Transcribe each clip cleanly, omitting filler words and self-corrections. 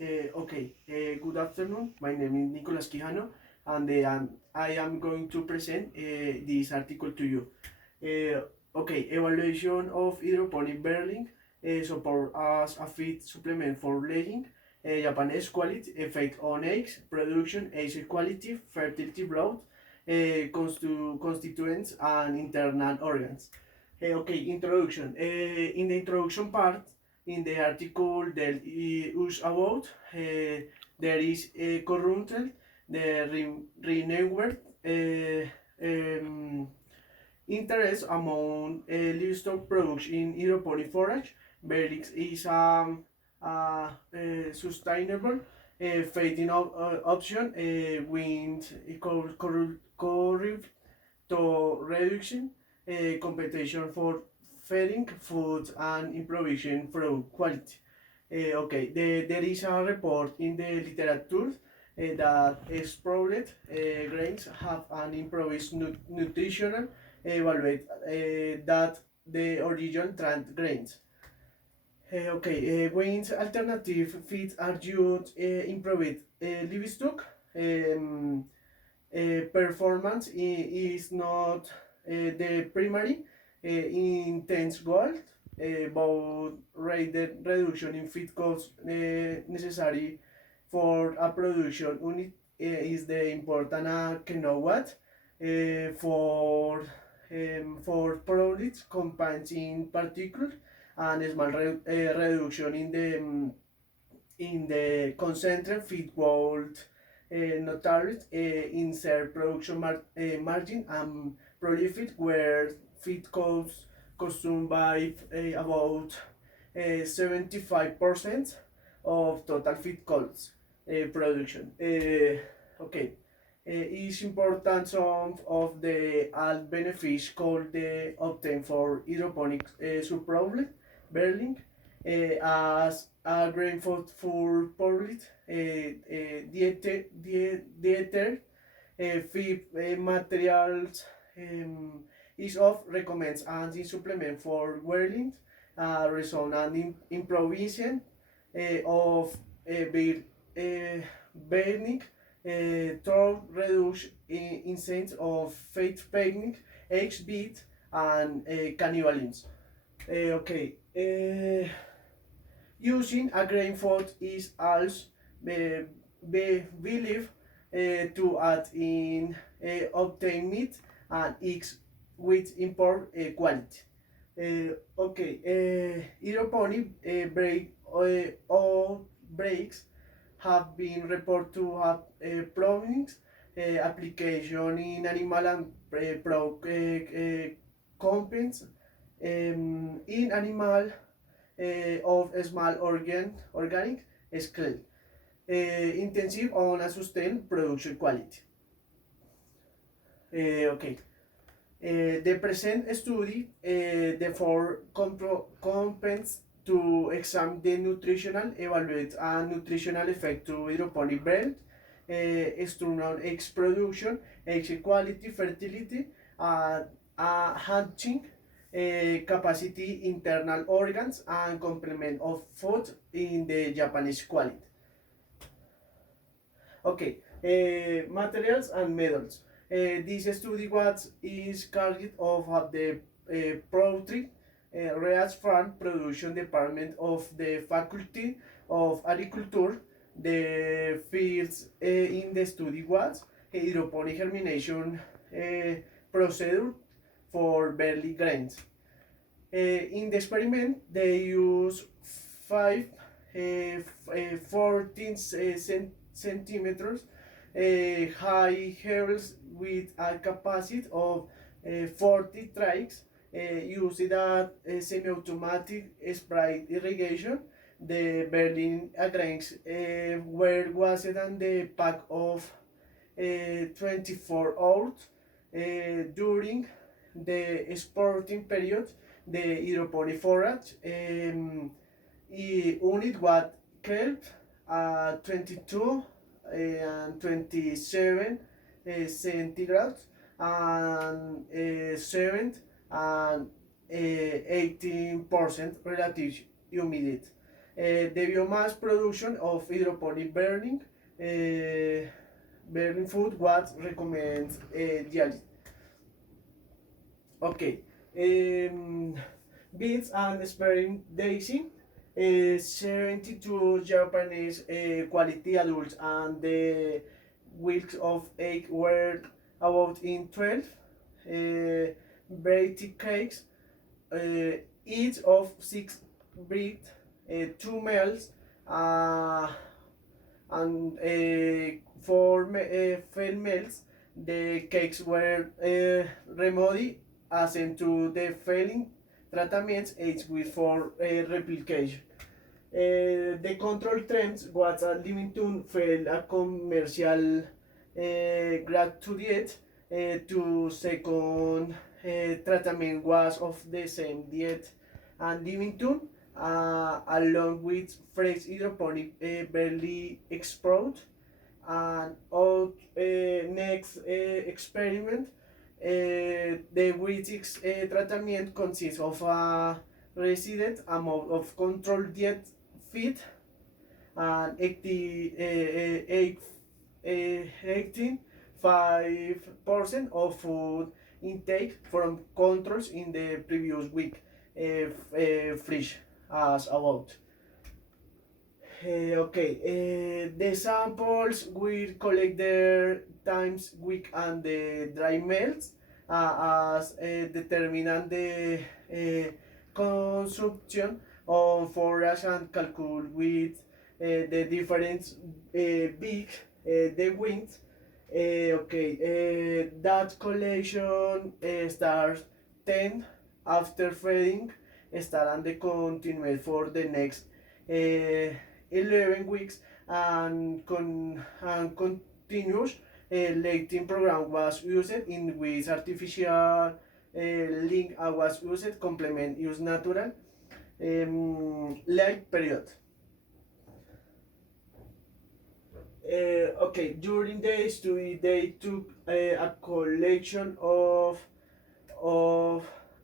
Good afternoon. My name is Nicolas Quijano, and I am going to present this article to you. Evaluation of hydroponic barreling support as a feed supplement for laying, Japanese quality, effect on eggs, production, egg quality, fertility growth, constituents, and internal organs. Introduction. In the introduction part, in the article that is about, there is currently the renewed um, interest among livestock production in hydroponic forage. Berlix is a sustainable feeding option with correct to reduction competition for feeding food and improving food quality. There is a report in the literature that explored grains have an improved nutritional evaluate that the original trend grains. Grains alternative feeds are used improved livestock. Performance is not the primary intense goal, but reduction in feed costs necessary for a production unit is the important kilowatt for products combined in particular and small reduction in the concentrate feed world notarized insert production margin and profit where feed costs consumed by about 75% of total feed costs production. It's important some of the health benefits called the obtained for hydroponic surplus berling as a grain food for public dietary feed materials is of recommends and in supplement for whirling reason and improvisation of burning to reduce in sense of fate panic, eggs beat and cannibalism. Okay. Using a grain food is also believed to add in obtain meat and eggs with import quality. Hydroponic all breaks have been reported to have problems application in animal and components in animal of small organic scale, intensive on a sustained production quality. Okay. The present study therefore competes to examine the nutritional evaluate and nutritional effect to hydroponic bread, external eggs production, egg quality, fertility, hatching capacity, internal organs, and complement of food in the Japanese quality. Materials and methods. This study was is carried of the poultry research farm production department of the Faculty of Agriculture. The fields in the study was hydroponic germination procedure for barley grains. In the experiment, they use 14 centimeters high hairs with a capacity of 40 trikes used a semi-automatic spray irrigation. The Berlin grains were washed and the pack of 24 hours during the sporting period. The hydroponic forage unit was kept at 22 and 27 centigrades and 7 and 18% relative humidity. The biomass production of hydroponic burning food was recommends dialysis. Okay. Um, Beans and experimentation. 72 Japanese quality adults and the weeks of egg were about in 12 variety cakes, each of 6 breed, 2 males, uh, and 4 females. The cakes were remotely assigned to the failing treatments age with for replication. The control trends was a limited failed a commercial gratuity to second treatment was of the same diet and limited along with fresh hydroponic barley sprout and out next experiment the British treatment consists of a resident amount of controlled diet feed and 85% of food intake from controls in the previous week, fresh as about. The samples will collect their times week and the dry melts as determine the consumption of forage and calculate with the different big the wings. That collection starts 10 after feeding start and the continue for the next 11 weeks and continuous lating program was used in which artificial link was used complement use natural light period. During the study they took a collection of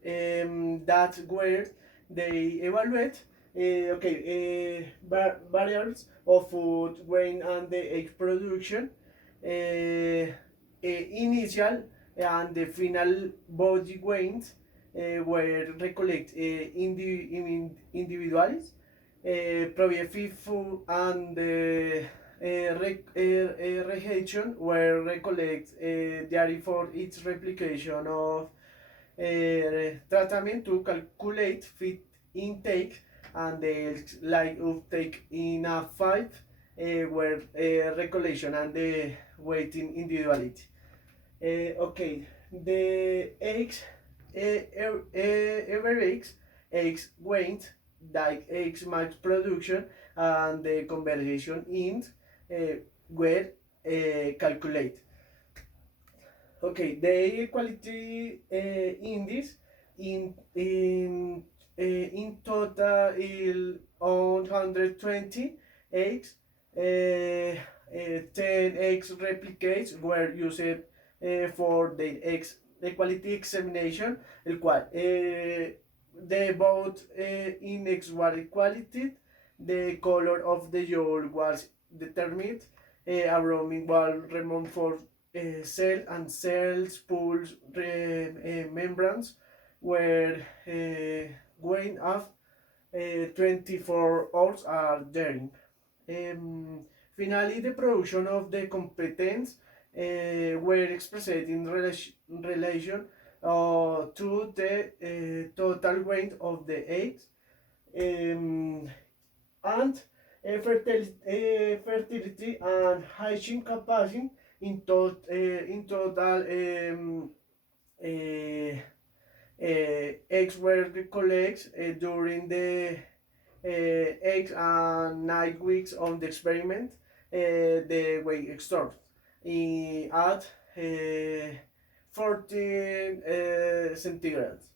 that where they evaluate variables of food grain and the egg production, initial and the final body weights were recollect individuals, probably food and reaction were recollect dairy for its replication of treatment to calculate feed intake and the light uptake in a 5 were recollection and the weighting individuality. The eggs, average eggs weight, like eggs max production and the conversion in were calculated. The quality index in total is 120 eggs. 10 eggs replicates were used for the eggs the quality examination, el cual the both index were quality, the color of the yolk was determined, aroma was removed for cell and cells, pools, membranes were going off 24 hours are daring. Finally, the production of the competence were expressed in relation to the total weight of the eggs and fertility and hatching capacity in total eggs were collected during the 8 and 9 weeks of the experiment. The weight stored at 14 centigrades.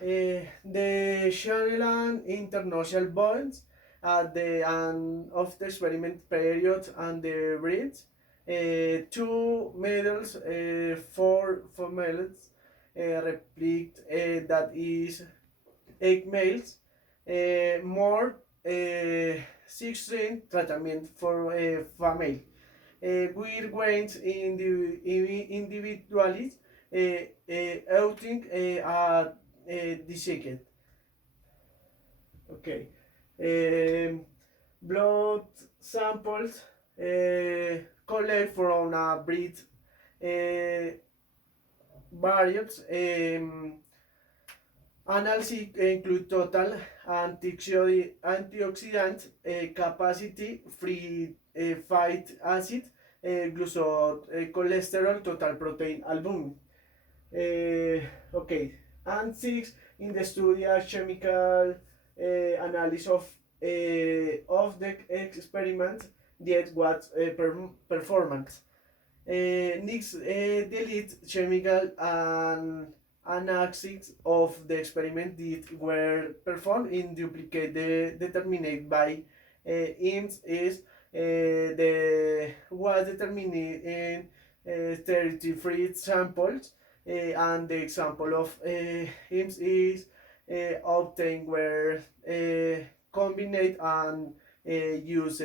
The channel and international bonds at the end of the experiment period and the breeds, 2 medals, 4 females, replicate that is 8 males, more 16 treatment for female. We went in the individually outing the second. Okay. Um, Blood samples collect from a breed uh, variants. Analysis include total antioxidant capacity, free fatty acid, glucose, cholesterol, total protein, albumin. Okay, and six in the study chemical analysis of the experiment, yet what performance. Next, delete chemical and analysis of the experiment did were performed in duplicate the determined by IMS is the was determined in 33 samples and the example of IMS is obtained where combined and used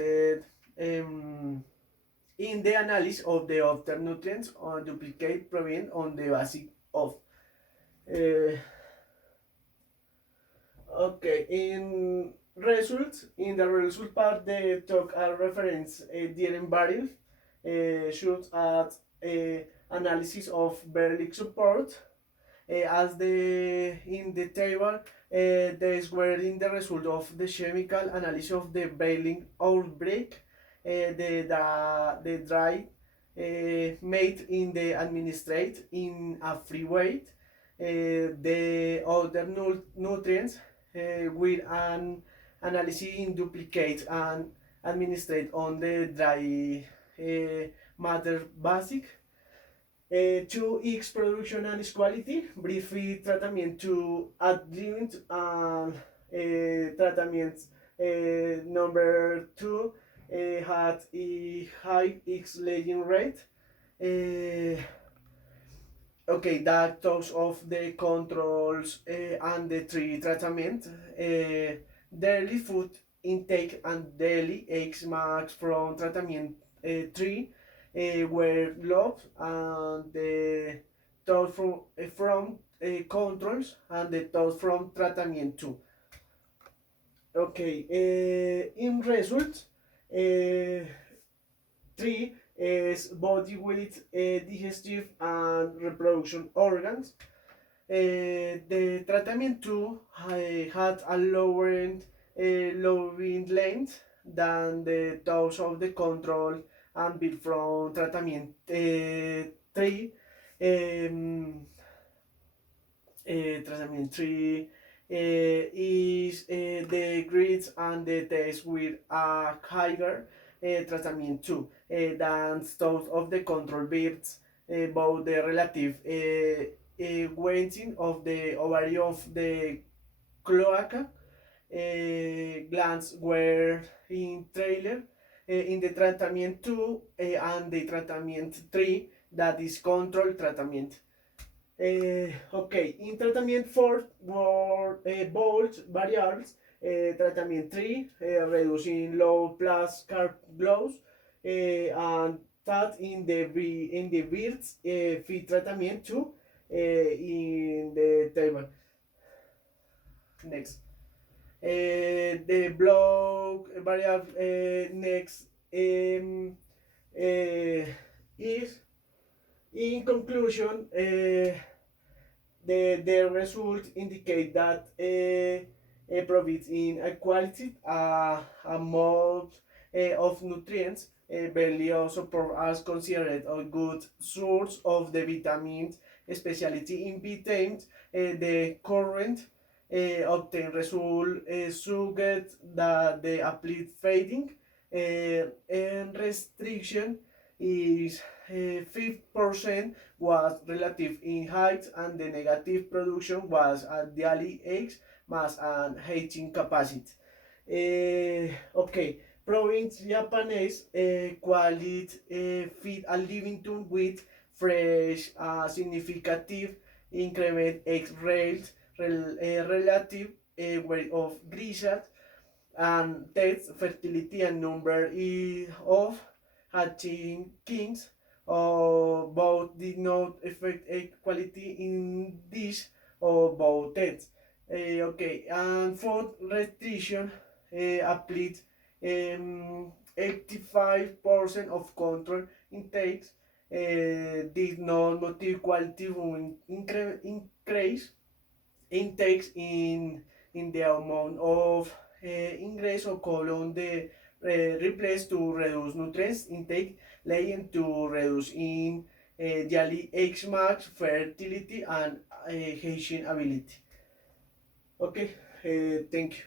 in the analysis of the other nutrients on duplicate proven on the basis of. Uh, okay, in the result part, the talk a reference different variables should add analysis of Berlik support as the in the table these were in the result of the chemical analysis of the Berlin outbreak, the dry made in the administrate in a free weight, the other nutrients with an analysis in duplicate and administrate on the dry matter basic. 2x production and its quality, briefly tratamiento adjuvant and treatment number 2 had a high X lesion rate. Okay, that talks of the controls and the three treatment. Daily food intake and daily X max from treatment 3 were low and the thought from controls and the thought from treatment 2. Okay, in result, 3 is body weight, digestive and reproduction organs. The treatment 2 had a lower lowering length than the dose of the control and built from treatment 3. Treatment 3 is the grades and the test with a higher treatment 2 than those of the control birds, about the relative weighting of the ovary of the cloaca glands were in trailer in the treatment 2 and the treatment 3 that is control treatment. Okay, in treatment 4 were bold variables. Treatment 3 reducing low plus carb glows and that in the birds feed treatment 2 in the table. Next. The block variable next is in conclusion the result indicate that provides in a quality a mode of nutrients barely also as considered a good source of the vitamins, especially in vitamins. The current obtained result suggest that the applied fading and restriction is 5% was relative in height and the negative production was at daily X mass and heighting capacity. Okay, province Japanese quality feed a Livington with fresh significant increment X rates relative weight of grizzard and test fertility and number of hatching kings. Both did not affect equality in this or both tests. Okay, and food restriction applied 85% of control intakes did not motive quality increase intakes in the amount of ingress or colon the replace to reduce nutrients intake, leading to reduce in daily X max fertility and hatching ability. Okay, thank you.